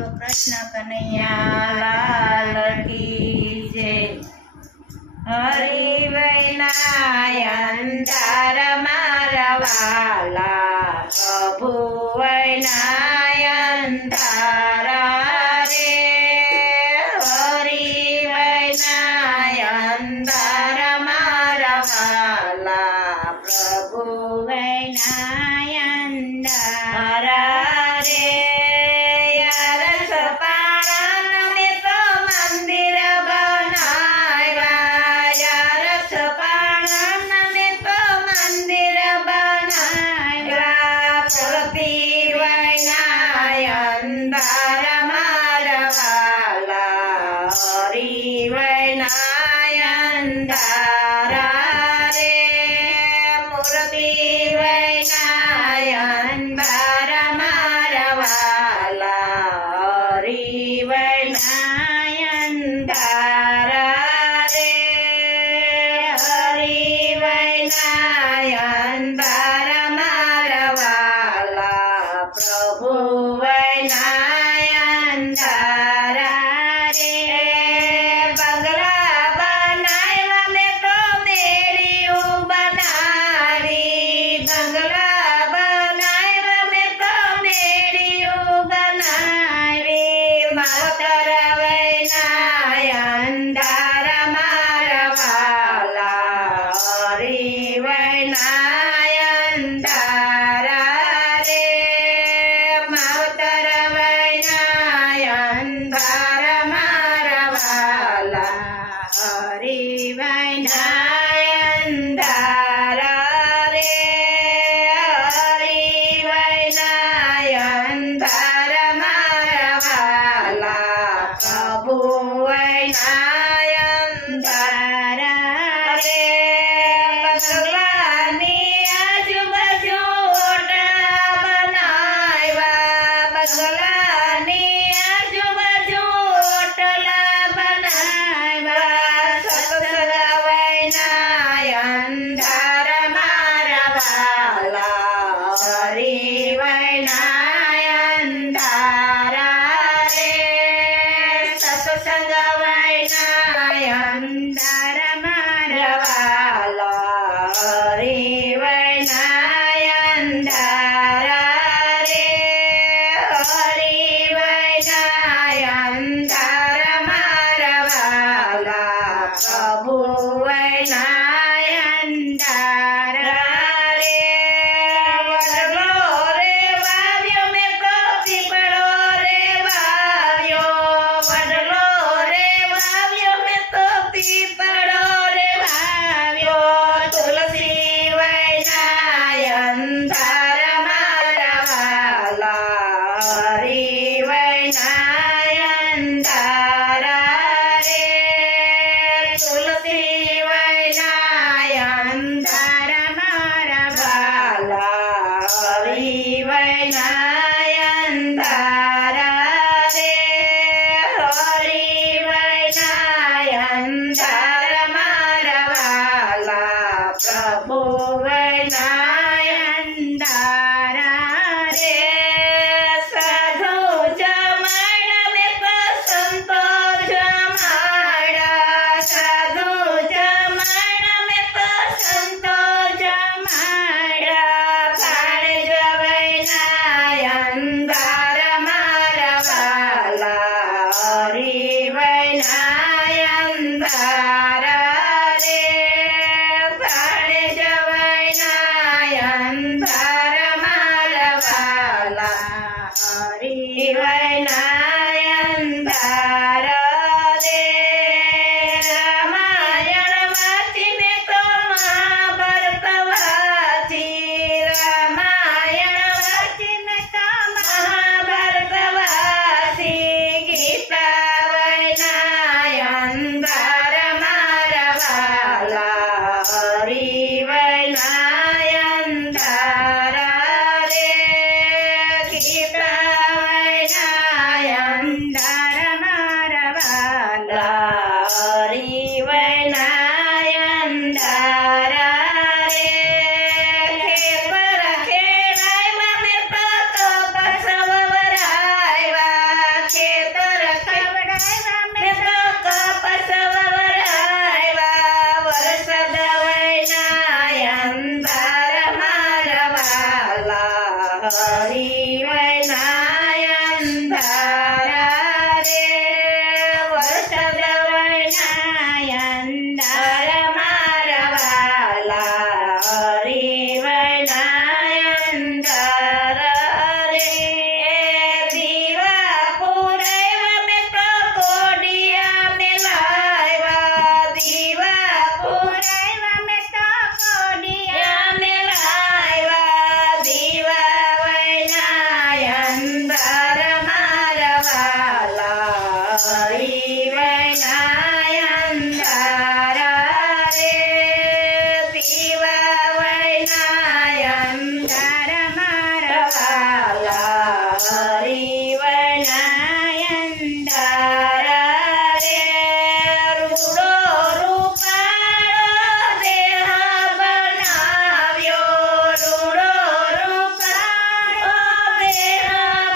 बोलो कृष्ण कन्हैया लाल की जय। हरि वैनायन तारा मारा वाला प्रभु वैनायन तारा रे। हरि वैनायन तारा मारा वाला प्रभु वैनायन तारा रे। यार सपाणन में तो मंदिर बनाया, यार सपाणन में तो मंदिर बनाया। प्रति वैनायन तारा मारा वाला हरि वैनायन तारा रे। मूर्ति वैनायन तारा मारा वाला हरि वैनायन तारा रे। हरि वैनायन तारा मारा वाला प्रभु वैनायन तारा रे। बंगला बनाया में तो मेड़ियों बनावी, बंगला बनाया में तो मेड़ियों बनावी। मातर वैनायन तारा मारा वाला हरि वैनायन तारा रे। मातर वैनायन तारा मारा वाला हरि वैनायन तारा रे। हरि वैनायन तारा मारा वाला प्रभु वैनायन तारा रे। बंगलानी आजूबाजू ओटला बनाव्या, बंगलानी आजूबाजू ओटला बनाव्या। सत्संग वैनायन तारा मारा वाला हरि वैनायन तारा रे। सत्संग वैनायन तारा मारा वाला हरि वैनायन तारा रे। हरि वैनायन तारा मारा वाला प्रभु वैनायन तारा रे। वडलो रे वाव्यो में तो पीपळो रे वाव्यो, वडलो रे वाव्यो में तो पीपळो रे वाव्यो। तुलसी वैनायन तारा मारा वाला हरि वैनायन तारा रे। तुलसी वैनायन तारा मारा वाला हरि वैनायन तारा रे। हरि वैनायन तारा मारा वाला प्रभु वैनायन तारा रे। साधु जमाड़ा में तो संतो जमाड़ा, साधु जमाड़ा में तो संतो जमाड़ा। पाड़े जो वैनायन तारा मारा वाला हरि वैनायन तारा रे। पाड़े जो वैनायन तारा मारा वाला हरि वैनायन तारा रे। रामायण वाची में तो महाभारत वाची, रामायण वाची में तो महाभारत वाची। गीता वैनायन तारा मारा वाला हरि वैनायन तारा रे। गीता वैनायन વૈનાયંધારા રે વરસાદ વૈનાયંધારા મારા વાલા હરી વૈનાયંધારા રે દીવા પુરાવ્યા મેં તો કોડિયા મેં લાવ્યા દીવા પુરાવ્યા મેં તો કોડિયા મેં લાવ્યા દીવા વૈનાયંધારા મારા વાલા હરી વૈનાયંધારા રે દીવા વૈનાયંધારા મારા વાલા હરી વૈનાયંધારા રે રૂડો રૂપાળો દેહ બનાવ્યો રૂડો રૂપાળો દેહ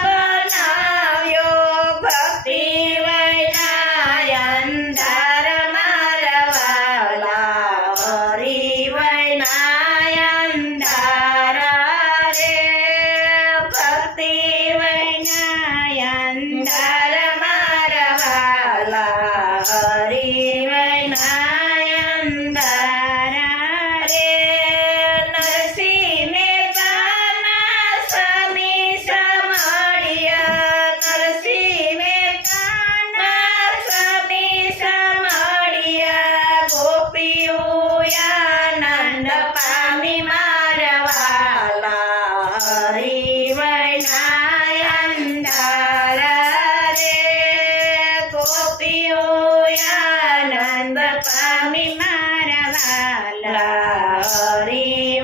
બનાવ્યો ભક્તિ વૈનાયંધારા મારા વાલા હરી વૈનાયંધારા રે ભક્તિ વૈનાયંધારા મારા વાલા હરી વૈનાયંધારા રે નરસિંહ મહેતાના સ્વામી સમળિયા નરસિંહ મહેતાના સ્વામી સમળિયા ગોપીઓ આનંદ પામી મારા વાલા હરી વૈનાયંધારા રે ગોપીઓ આનંદ પામી મારા વાલા હરી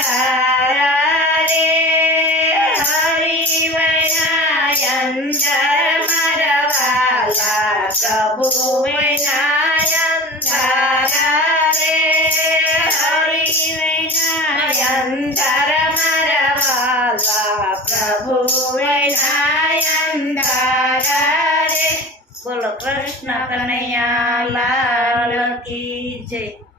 વૈનાયંધારા રે હરી વૈનાયંધારા મારા વાલા પ્રભુ વૈનાયંધારા રે હરી વૈનાયંધારા મારા વાલા પ્રભુ વૈનાયંધારા રે બોલો કૃષ્ણ કનૈયા લાલ કી જય.